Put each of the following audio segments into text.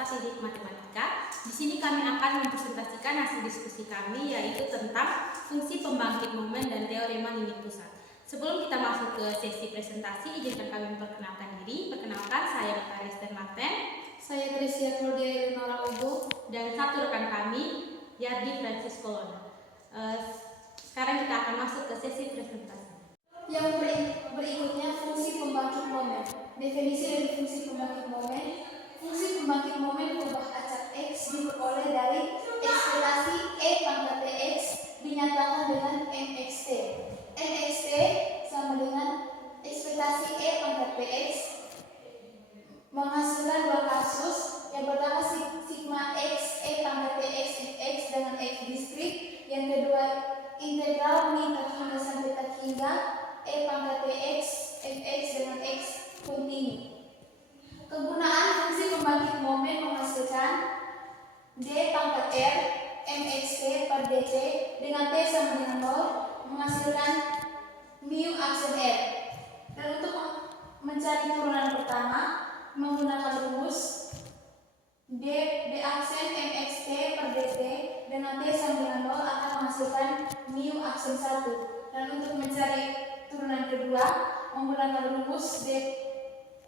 Statistik Matematika. Di sini kami akan mempresentasikan hasil diskusi kami, yaitu tentang fungsi pembangkit momen dan teorema limit pusat. Sebelum kita masuk ke sesi presentasi, izinkan kami memperkenalkan diri. Perkenalkan, saya Mutaris dan Marten. Saya Tricia Claudia Eleonora Ugo. Dan satu rekan kami, Yardi Francis Colonna. Sekarang kita akan masuk ke sesi presentasi. Yang berikutnya fungsi pembangkit momen. Definisi dari fungsi pembangkit momen. Fungsi pembangkit momen perubahan acak X diperoleh dari ekspektasi E pangkat Tx dinyatakan dengan mxt. Mxt sama dengan ekspektasi E pangkat Px menghasilkan dua kasus. Yang pertama sigma X E pangkat Tx X dengan X diskrit. Yang kedua integral min tak hingga sampai tak hingga E pangkat Tx Fx dengan X kontinu. Kegunaan fungsi pembangkit momen menghasilkan D pangkat R mxt per dt dengan T sama dengan 0 menghasilkan mu aksen R. Dan untuk mencari turunan pertama menggunakan rumus D aksen mxt per dt dengan T sama dengan 0 akan menghasilkan mu aksen 1. Dan untuk mencari turunan kedua menggunakan rumus D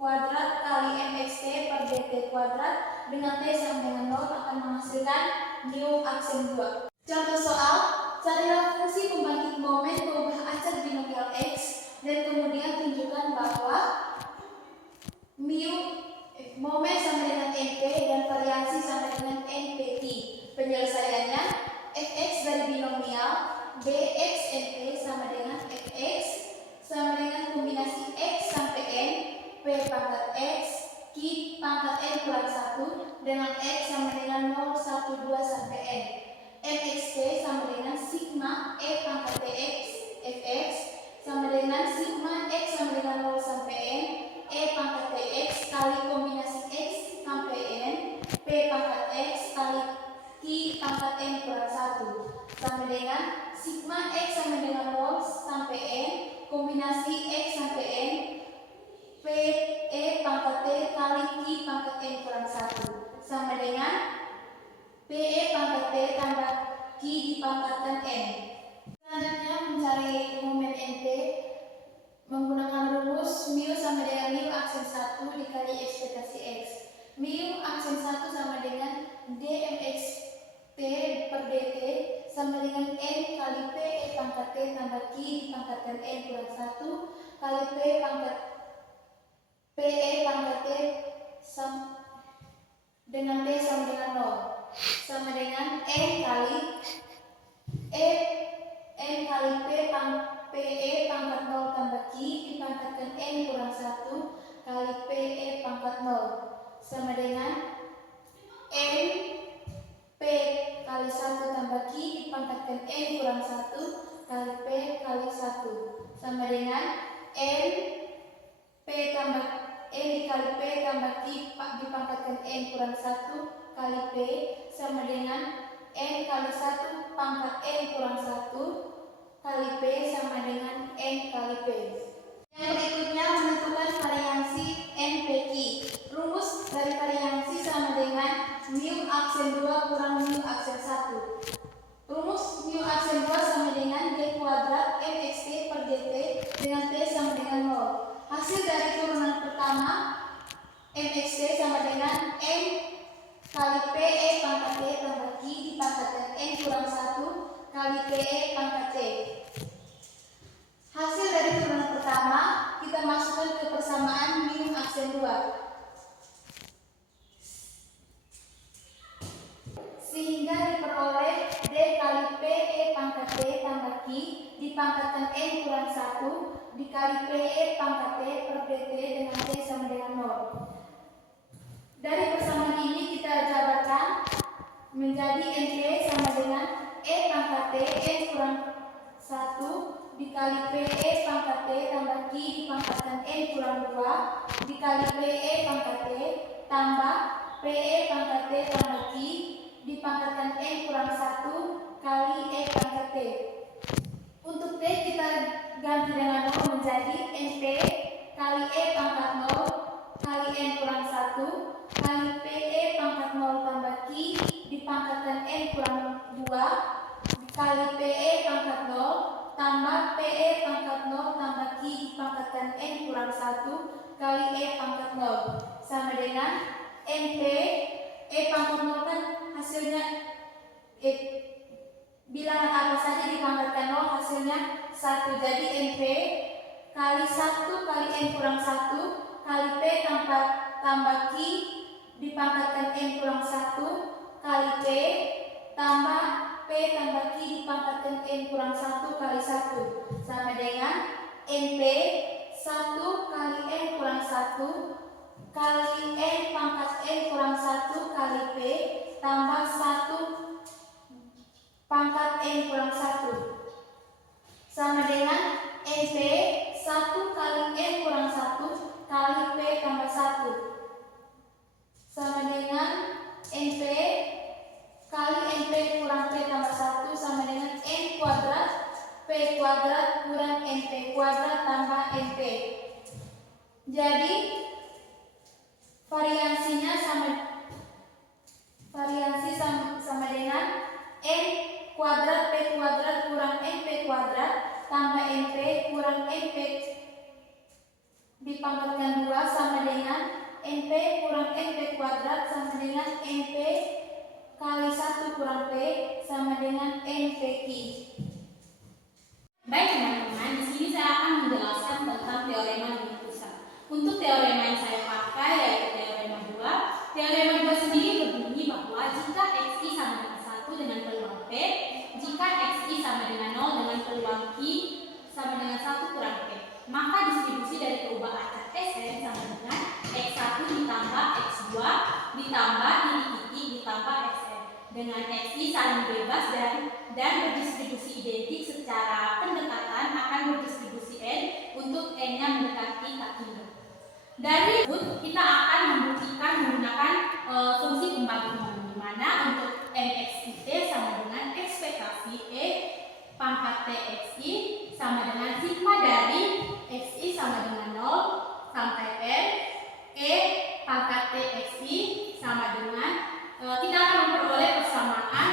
kuadrat kali mxt per dt kuadrat dengan T sama dengan 0 akan menghasilkan mu aksen 2. Contoh soal, carilah fungsi pembangkit momen perubahan acak binomial X dan kemudian tunjukkan bahwa mu momen sama dengan np dan variasi sama dengan npt. Penyelesaiannya, fx dari binomial bx np sama dengan fx sama dengan kombinasi x sampai n P pangkat X, Q pangkat N kurang 1 dengan X sama dengan 0, 1, 2 sampai N. MXT sama dengan sigma E pangkat TX, Fx sama dengan sigma X sama dengan 0 sampai N, E pangkat TX kali kombinasi X sampai N, P pangkat X kali Q pangkat N kurang 1 sama dengan sigma X sama dengan 0 sampai N, kombinasi X sampai N, P E pangkat T kali Q pangkat N kurang 1 sama dengan P E pangkat T tambah Q dipangkatkan N. Selanjutnya mencari momen NP menggunakan rumus mu sama dengan mu aksen 1 dikali ekspektasi X. Mu aksen 1 sama dengan dmx T per dt sama dengan N kali P E pangkat T tambah Q dipangkatkan N kurang 1 kali P pangkat PE pangkat T dengan T sama dengan 0 sama dengan N kali P PE pangkat 0 tambah Q dipangkatkan N kurang 1 kali PE pangkat 0 sama dengan N P kali 1 tambah Q dipangkatkan N kurang 1 kali P kali 1 sama dengan N P tambah N dikali P tambah Q dipangkatkan N kurang 1 kali P sama dengan N kali 1 pangkat N kurang 1 kali P sama dengan N kali P. Yang berikutnya menentukan variansi NPQ. Rumus dari variansi sama dengan mu aksen 2 kurang mu aksen 1. Rumus mu aksen 2 sama dengan D kuadrat mxt per dt dengan T sama dengan 0. Hasil dari turunan pertama mxt sama dengan n kali pe pangkat t tambah q dipangkatkan n kurang 1 kali pe pangkat t. Hasil dari turunan pertama kita masukkan ke persamaan mu aksen 2. Sehingga diperoleh D kali PE pangkat T tambah Q dipangkatkan N kurang 1 dikali PE pangkat T per dt dengan T sama dengan 0. Dari persamaan ini kita jabarkan menjadi NP sama dengan E pangkat T N kurang 1 dikali PE pangkat T tambah Q dipangkatkan N kurang 2 dikali PE pangkat T tambah PE pangkat T tambah Q dipangkatkan N kurang 1 kali E pangkat T. Untuk T kita ganti dengan 0 menjadi NP kali E pangkat 0 kali N kurang 1 kali PE pangkat kali PE pangkat 0 tambah PE pangkat 0 tambah Q dipangkatkan N kurang 1 kali E pangkat 0 sama dengan MP. E pangkat 0 kan hasilnya bilangan apa saja dipangkatkan 0 hasilnya 1. Jadi MP kali 1 kali N kurang 1 kali P tambah Q dipangkatkan N kurang 1 kali P tambah P tambah Q dipangkatkan N kurang 1 kali 1 sama dengan NP 1 kali N kurang 1 kali N pangkat N kurang 1 kali P tambah 1 pangkat N kurang 1 sama dengan NP 1 kali N kurang 1 kali P tambah 1 sama dengan NP kali NP kurang P tambah 1 sama dengan N kuadrat P kuadrat kurang NP kuadrat tambah NP. Jadi variansi sama dengan N kuadrat P kuadrat kurang NP kuadrat tambah NP kurang NP dipangkatkan 2 sama dengan NP kurang NP kuadrat sama dengan NP kali 1 kurang P sama dengan NPQ. Baik teman-teman, di sini saya akan menjelaskan tentang teorema limit pusat. Untuk teorema yang saya pakai yaitu teorema 2. Teorema 2 sendiri berbunyi bahwa jika XI sama dengan 1 dengan peluang P, jika XI sama dengan 0 dengan peluang Q sama dengan 1 kurang P, maka distribusi dari keubah acak Sn sama dengan X1 ditambah X2 ditambah titik ditambah Xn dengan Xi saling bebas dan berdistribusi identik secara pendekatan akan berdistribusi N untuk N-nya mendekati kaki. Dari itu kita akan membuktikan menggunakan fungsi pembagi momen, di mana untuk MXIT sama dengan ekspektasi E pangkat TXI sama dengan sigma dari XI sama dengan 0 sampai N E pangkat TXI sama dengan kita akan memperoleh persamaan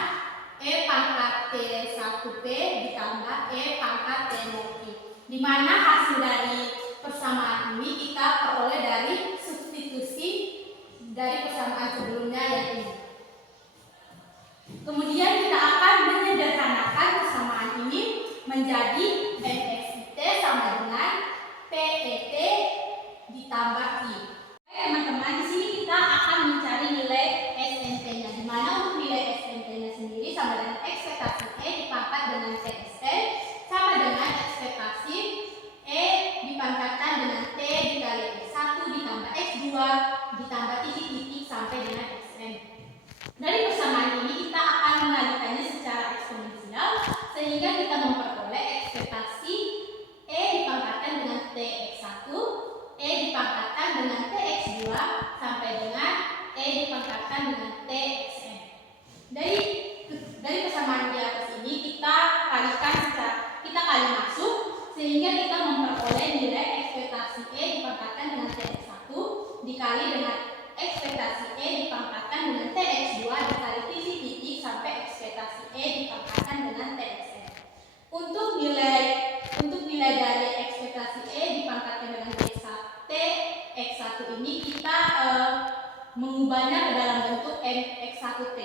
E pangkat T1P ditambah E pangkat T0Q, di mana hasil dari persamaan ini kita peroleh dari substitusi dari persamaan sebelumnya yang ini. Kemudian kita akan menyederhanakan persamaan ini menjadi MXIT sama dengan PET ditambah Q. Teman-teman, di sini kita akan mencari nilai SNT-nya, di mana untuk nilai SNT-nya sendiri sama dengan ekspektasi E dipangkat dengan TSN sama dengan ekspektasi E dipangkatkan dengan T dikali X1 ditambah X2 ditambah titik-titik sampai dengan Xn. Dari persamaan ini kita akan mengalihkannya secara eksponensial sehingga kita memperoleh ekspektasi E dipangkatkan dengan TX1, E dipangkatkan dengan TX2 sampai dengan E dipangkatkan dengan TXN. Dari persamaan di atas ini kita kali masuk sehingga kita memperoleh nilai ekspektasi E dipangkatkan dengan TX1 dikali dengan ekspektasi E dipangkatkan dengan TX2 dikali titik-titik sampai ekspektasi E dipangkatkan dengan TXN. Untuk nilai dari ekspektasi E dipangkatkan dengan TX1 ini kita mengubahnya ke dalam bentuk MX1T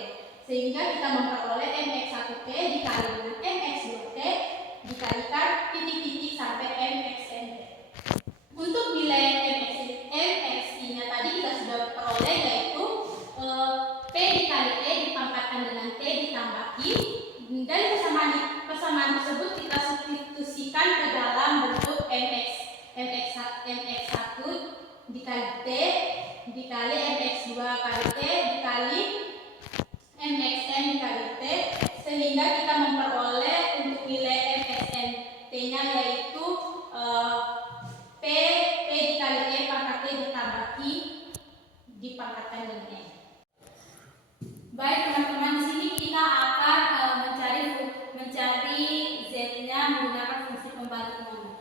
sehingga kita memperoleh MX1T dikali dengan MX2T dikalikan titik-titik sampai MXNT. Untuk nilai MXI-nya tadi kita sudah peroleh yaitu P dikali E dipangkatkan dengan T ditambah I. Dari persamaan tersebut kita substitusikan ke dalam bentuk MX1 dikali T dikali MX2 kali T dikali MXN dikali T sehingga kita memperoleh untuk nilai MXNT-nya yaitu P dikali E pangkat T ditambah I dipangkatkan dengan N. Baik teman-teman, di sini kita akan mencari Z-nya menggunakan fungsi pembantu momen.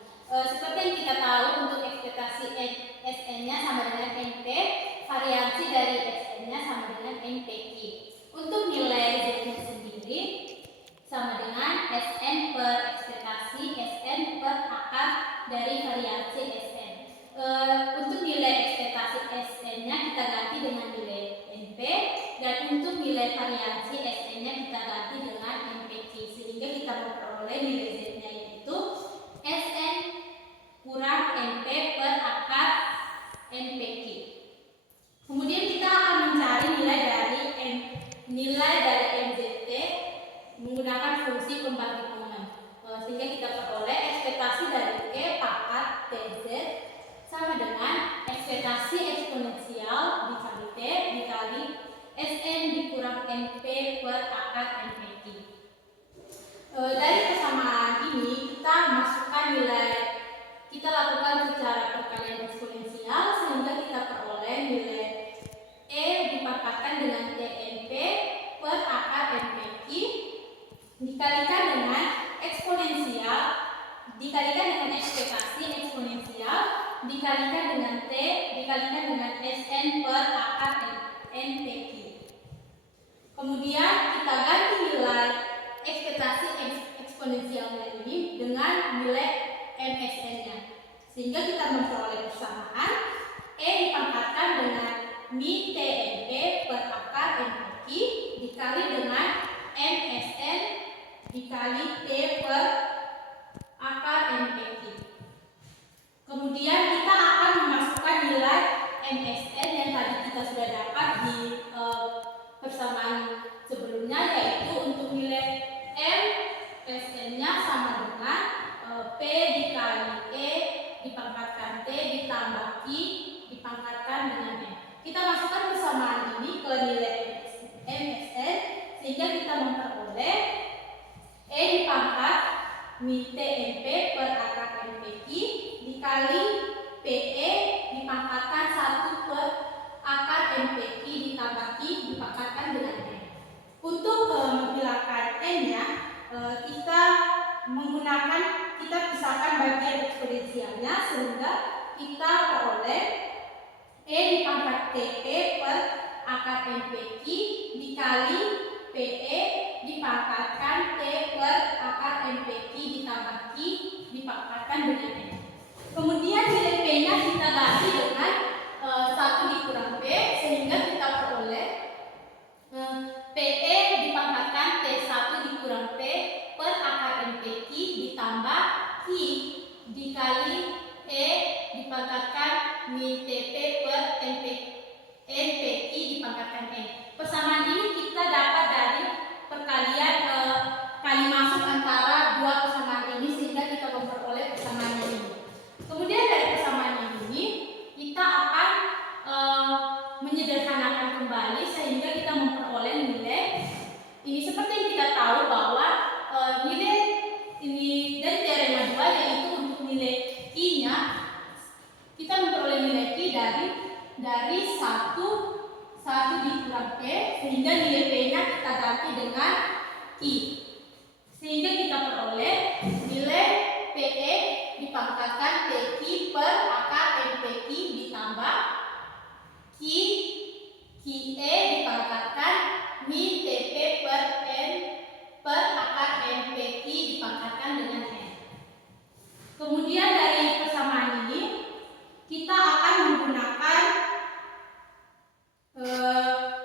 Seperti yang kita tahu untuk ekspektasi SN-nya sama dengan NP, variansi dari SN-nya sama dengan NPQ. Untuk nilai Z-nya sendiri sama dengan eksponensial dikali T dikali Sn dikurang NP per akar NPQ. Dari persamaan ini kita masukkan nilai, kita lakukan secara perkalian eksponensial sehingga kita peroleh nilai E dipangkatkan dengan TNP per akar NPQ dikalikan dengan eksponensial, dikalikan dengan ekspektasi eksponensial, dikalikan dengan T, dikalikan dengan Sn per akar NPQ. Kemudian kita ganti nilai ekspektasi eksponensialnya ini dengan nilai MSN-nya, sehingga kita memperoleh persamaan E dipangkatkan dengan mi TNP per akar NPQ dikali dengan MSN dikali T per akar NPQ. Kemudian kita akan memasukkan nilai MSN yang tadi kita sudah dapat di persamaan sebelumnya, yaitu untuk nilai MSN-nya sama dengan P dikali E dipangkatkan T ditambah Q dipangkatkan dengan M. Kita masukkan persamaan ini ke nilai MSN sehingga kita memperoleh E dipangkat mi TNP per akar NPQ dikali PE dipangkatkan 1 per akar NPQ ditambah Q dipangkatkan dengan M. Untuk menghilangkan N-nya, kita pisahkan bagian eksponensialnya sehingga kita peroleh E dipangkat TP per akar NPQ dikali PE dipangkatkan T per akar NPQ ditambah Q dipangkatkan dengan N. Kemudian nilai P-nya kita ganti dengan 1 dikurang P sehingga kita peroleh PE dipangkatkan T1 dikurang P per akar NPQ ditambah Q dikali E dipangkatkan mi TP per NPQ dipangkatkan N. Persamaan ini kita dapat dari perkalian kali masuk antara dua persamaan ini sehingga kita memperoleh persamaan ini. Kemudian dari persamaan ini kita akan menyederhanakan kembali sehingga kita memperoleh nilai ini. Seperti yang kita tahu bahwa nilai ini dari teorema 2 yaitu untuk nilai Q-nya kita memperoleh nilai Q dari 1 dikurang P sehingga nilai P-nya kita ganti dengan Q sehingga kita peroleh nilai PE dipangkatkan PQ per akar NPQ ditambah QE dipangkatkan mi TP per N per akar NPQ dipangkatkan dengan N. Kemudian dari persamaan ini kita akan menggunakan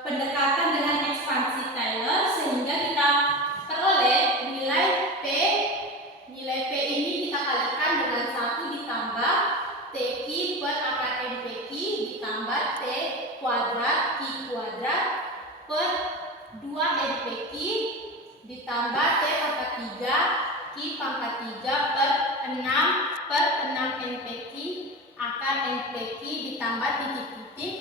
pendekatan dengan ekspansi Taylor sehingga kita peroleh nilai P. Nilai P ini kita kalikan dengan 1 ditambah TQ per akar NPQ ditambah T kuadrat Q kuadrat per 2 NPQ ditambah T pangkat 3 Q pangkat 3 per 6 NPQ akar NPQ ditambah titik-titik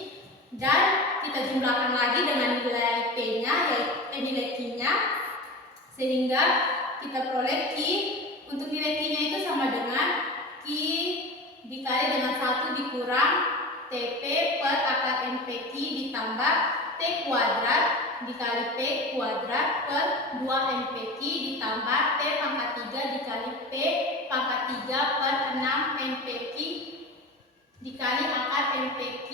dan kita jumlahkan lagi dengan nilai P-nya yaitu nilai Q-nya sehingga kita peroleh Q. Untuk nilai Q-nya itu sama dengan Q dikali dengan 1 dikurang TP per akar NPQ ditambah T kuadrat dikali P kuadrat per 2 NPQ ditambah T pangkat 3 dikali P pangkat 3 per 6 NPQ dikali akar NPQ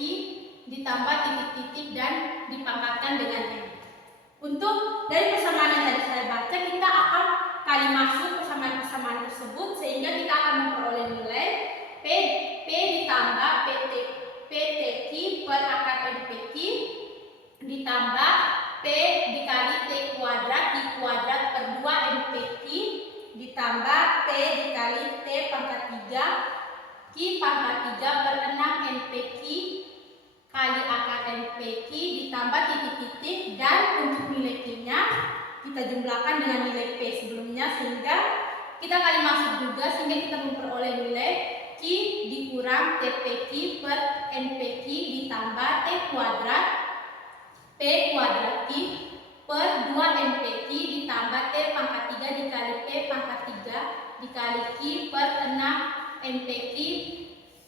ditambah titik-titik dan dipangkatkan dengan N. Untuk dari persamaan yang tadi saya baca, kita akan kali masuk persamaan-persamaan tersebut sehingga kita akan memperoleh nilai P ditambah PTQ per akar NPQ ditambah P dikali T kuadrat Q kuadrat per 2 NPQ ditambah P dikali T pangkat 3 Q pangkat 3 per 6 NPQ kali akar NPQ ditambah titik-titik dan untuk nilai Q-nya kita jumlahkan dengan nilai P sebelumnya sehingga kita kali masuk juga sehingga kita memperoleh nilai Q dikurang TPQ per NPQ ditambah T kuadrat P kuadrat Q per 2 NPQ ditambah T pangkat 3 dikali P pangkat 3 dikali Q per 6 NPQ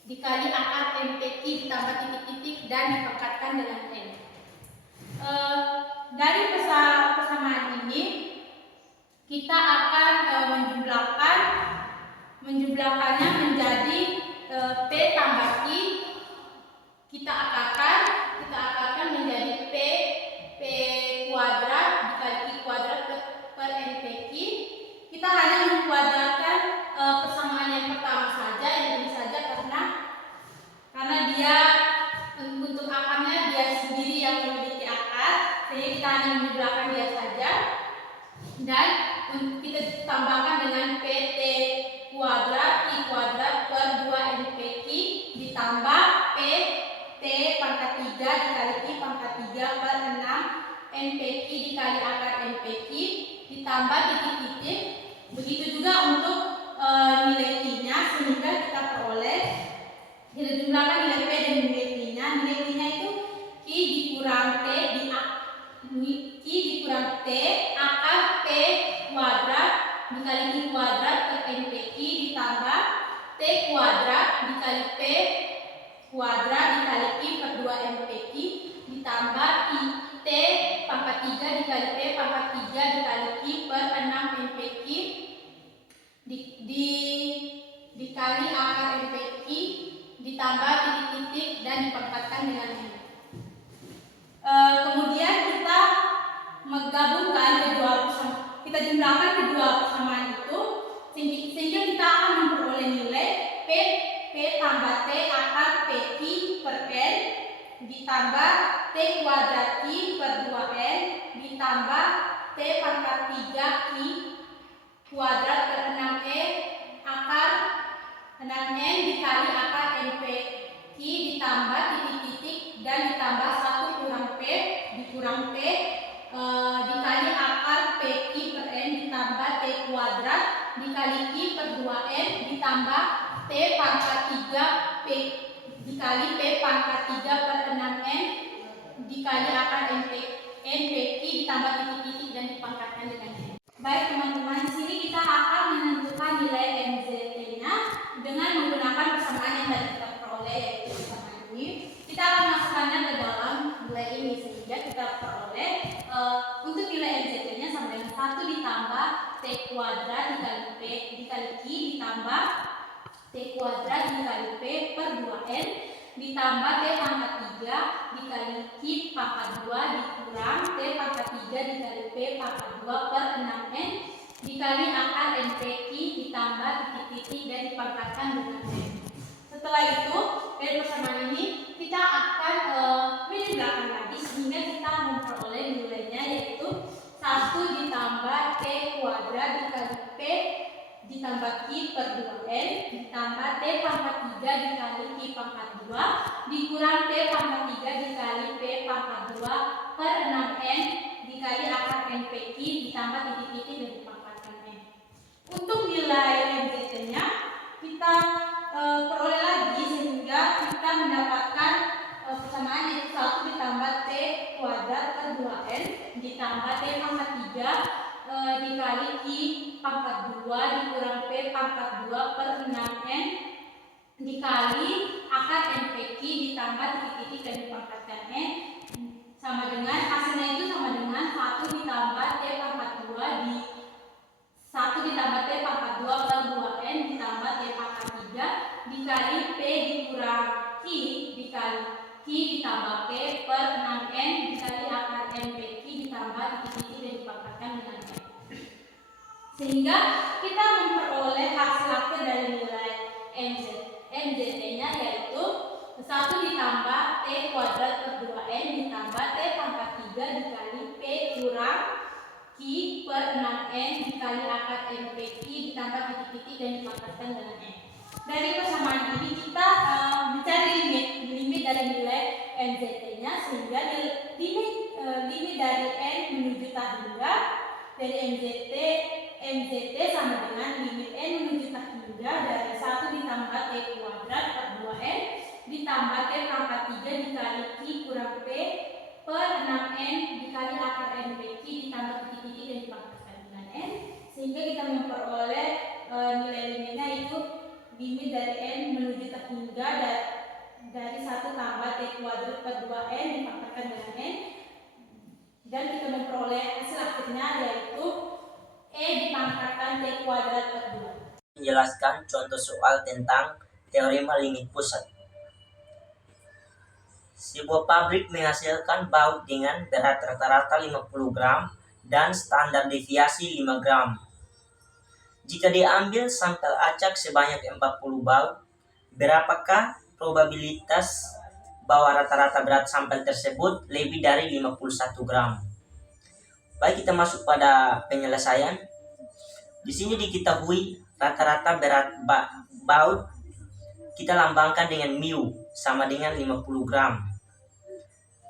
dikali akar NPQ ditambah titik-titik dan dipangkatkan dengan N. Dari persamaan ini kita akan menjumlahkannya menjadi P tambah Q, kita akarkan menjadi P kuadrat dikali Q kuadrat per NPQ. Kita hanya mengkuadratkan persamaan yang pertama saja, yang ini saja karena dia untuk akarnya dia sendiri yang memiliki akar, jadi kita hanya menjumlahkan dia saja dan kita tambahkan dengan PT kuadrat I kuadrat per 2 NPQ ditambah P T pangkat 3 dikali I pangkat 3 per 6 NPQ dikali akar NPQ ditambah titik-titik. Begitu juga untuk nilai Q-nya, sehingga kita peroleh, kita jumlahkan nilai P dan nilai Q-nya. Nilai Q-nya itu Q dikurang T akar P kuadrat dikali Q kuadrat per NPQ ditambah T kuadrat dikali P kuadrat dikali Q per 2 NPQ ditambah T pangkat 3 dikali P pangkat 3 dikali Q per 6 NPQ dikali akar NPQ ditambah titik-titik dan dipangkatkan dengan N. Kemudian kita menggabungkan kita jumlahkan kedua persamaan itu sehingga kita akan memperoleh nilai P tambah T akar PQ per N ditambah T kuadrat Q per 2N ditambah T pangkat 3 Q kuadrat per 6N akar 6N dikali akar NPQ ditambah titik-titik dan ditambah 1 kurang P dikurang T dikali akar PQ per N ditambah T kuadrat dikali Q per 2N ditambah T pangkat 3 P dikali P pangkat 3 per 6N dikali akar NPQ ditambah titik-titik dan dipangkatkan dengan N. Baik teman-teman, di sini kita akan menentukan nilai MZT-nya dengan menggunakan persamaan yang tadi kita peroleh, yaitu persamaan ini. Kita akan masukkannya ke dalam nilai ini sehingga kita peroleh untuk nilai MZT-nya sama dengan 1 ditambah T kuadrat dikali P dikali Q ditambah T kuadrat dikali P per 2N ditambah T pangkat 3 dikali Q pangkat 2 dikurang T pangkat 3 dikali P pangkat 2 per 6N dikali akar NPQ ditambah titik-titik dan dipangkatkan dengan N. Setelah itu, dari persamaan ini kita akan menjumlahkan lagi sehingga kita memperoleh nilainya, yaitu 1 ditambah T kuadrat dikali P ditambah Q per 2N ditambah T pangkat 3 dikali Q pangkat 2 dikurang T pangkat 3 dikali P pangkat 2 per 6N dikali akar NPQ ditambah titik-titik dan dipangkatkan N. Untuk nilai MZT-nya kita peroleh lagi sehingga kita mendapatkan persamaan yaitu 1 ditambah T kuadrat per 2N ditambah T pangkat 3 dikali Q pangkat 2 dikurang P pangkat 2 per 6N dikali akar NPQ ditambah titik-titik dan dipangkatkan N sama dengan hasilnya itu sama dengan 1 ditambah T pangkat 2 di 1 ditambah T pangkat 2 per 2N ditambah T pangkat 3 dikali P dikurang Q dikali Q ditambah P per 6N dikali akar NPQ ditambah titik-titik dan dipangkatkan dengan N. Sehingga kita memperoleh hasil akhir dari nilai MZT-nya yaitu 1 ditambah T kuadrat per 2N ditambah T pangkat 3 dikali P kurang Q per 6N dikali akar NPQ ditambah titik-titik dan dipangkatkan dengan N. Dari persamaan ini kita mencari limit dari nilai MZT-nya sehingga limit dari N menuju tahingga dari MZT sama dengan limit N menuju tahingga dari 1 ditambah T kuadrat ditambah T pangkat 3 dikali Q kurang P per 6N dikali akar N P Q ditambah titik-titik dan dipangkatkan dengan N, sehingga kita memperoleh nilai limitnya itu limit dari N menuju terhingga dari 1 tambah T kuadrat per 2N dipangkatkan dengan N, dan kita memperoleh hasil akhirnya yaitu E dipangkatkan T kuadrat per 2. Menjelaskan contoh soal tentang teorema limit pusat. Sebuah pabrik menghasilkan baut dengan berat rata-rata 50 gram dan standar deviasi 5 gram. Jika diambil sampel acak sebanyak 40 baut, berapakah probabilitas bahwa rata-rata berat sampel tersebut lebih dari 51 gram? Baik, kita masuk pada penyelesaian. Di sini diketahui rata-rata berat baut kita lambangkan dengan mu sama dengan 50 gram.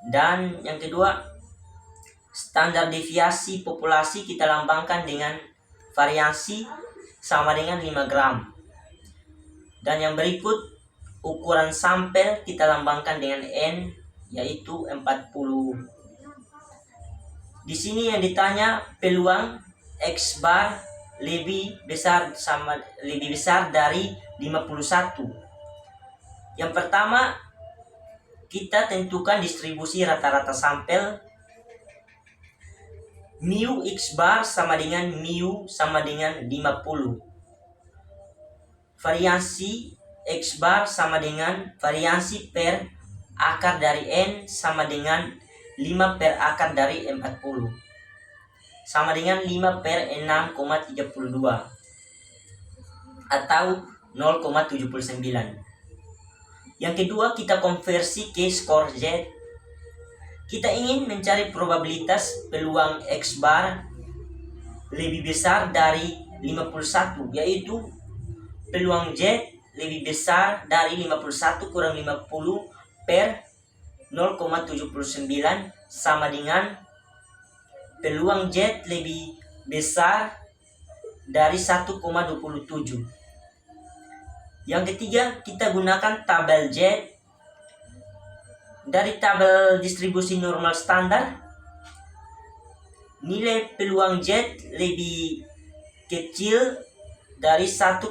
Dan yang kedua, standar deviasi populasi kita lambangkan dengan variasi sama dengan 5 gram. Dan yang berikut, ukuran sampel kita lambangkan dengan N yaitu 40. Di sini yang ditanya peluang X bar lebih besar dari 51. Yang pertama, kita tentukan distribusi rata-rata sampel. Mu X bar sama dengan mu sama dengan 50. Variasi X bar sama dengan variasi per akar dari N sama dengan 5 per akar dari 40. Sama dengan 5 per 6,32 atau 0,79. Yang kedua, kita konversi ke skor Z. Kita ingin mencari probabilitas peluang X bar lebih besar dari 51, yaitu peluang Z lebih besar dari 51 kurang 50 per 0,79 sama dengan peluang Z lebih besar dari 1,27. Yang ketiga, kita gunakan tabel Z. Dari tabel distribusi normal standar, nilai peluang Z lebih kecil dari 1,27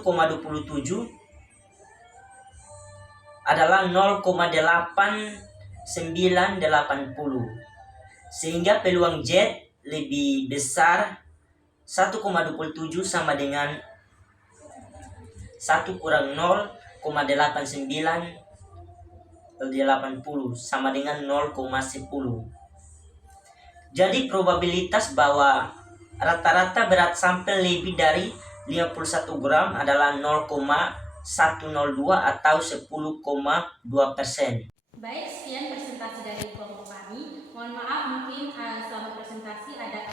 adalah 0,8980, sehingga peluang Z lebih besar 1,27 sama dengan 1 kurang 0,8980 sama dengan 0,10. Jadi probabilitas bahwa rata-rata berat sampel lebih dari 51 gram adalah 0,102 atau 10,2%. Baik, sekian presentasi dari kelompok kami. Mohon maaf mungkin selama presentasi ada